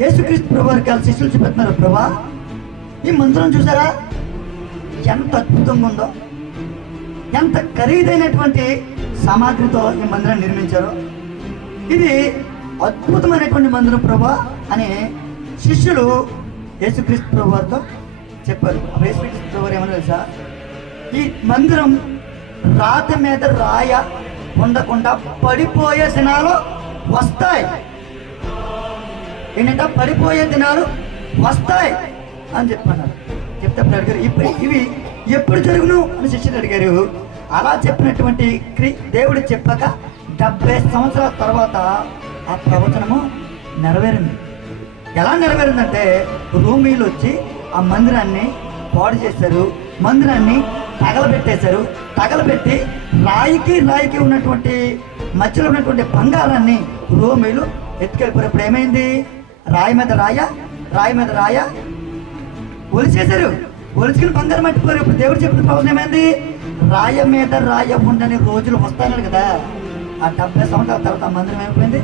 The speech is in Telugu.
యేసుక్రీస్తు ప్రభు వారికి వాళ్ళ శిష్యులు చెప్తున్నారు, ప్రభా ఈ మందిరం చూసారా ఎంత అద్భుతంగా ఉందో, ఎంత ఖరీదైనటువంటి సామాగ్రితో ఈ మందిరాన్ని నిర్మించారో, ఇది అద్భుతమైనటువంటి మందిరం ప్రభా అని శిష్యులు యేసుక్రీస్తు ప్రభు వారితో చెప్పారు. యేసుక్రీస్తు ప్రభు వారు ఏమన్నా తెలుసా, ఈ మందిరం రాతి మీద రాయ ఉండకుండా పడిపోయే దినాలు వస్తాయి. ఏంటంటే పడిపోయే దినాలు వస్తాయి అని చెప్పన్నారు. చెప్తే అడిగారు, ఇవి ఎప్పుడు జరుగును అని శిష్యులు అడిగారు. అలా చెప్పినటువంటి దేవుడు చెప్పాక 70 సంవత్సరాల తర్వాత ఆ ప్రవచనము నెరవేరింది. ఎలా నెరవేరిందంటే రోమీలు వచ్చి ఆ మందిరాన్ని పాడు చేశారు, మందిరాన్ని తగలబెట్టేశారు. తగలబెట్టి రాయికి ఉన్నటువంటి మధ్యలో ఉన్నటువంటి బంగారాన్ని రోమీలు ఎత్తుకెళ్ళిపోయారు. ఇప్పుడు ఏమైంది, రాయి మీద రాయ ఒలిచేశారు. ఒలిచుకుని బంగారం మట్టిపోయారు. ఇప్పుడు దేవుడు చెప్పిన ప్రవచనం ఏమైంది, రాయ మీద రాయ ఉండని రోజులు వస్తాయన్నారు కదా. ఆ 70 సంవత్సరాల తర్వాత మందిరం ఏమైపోయింది,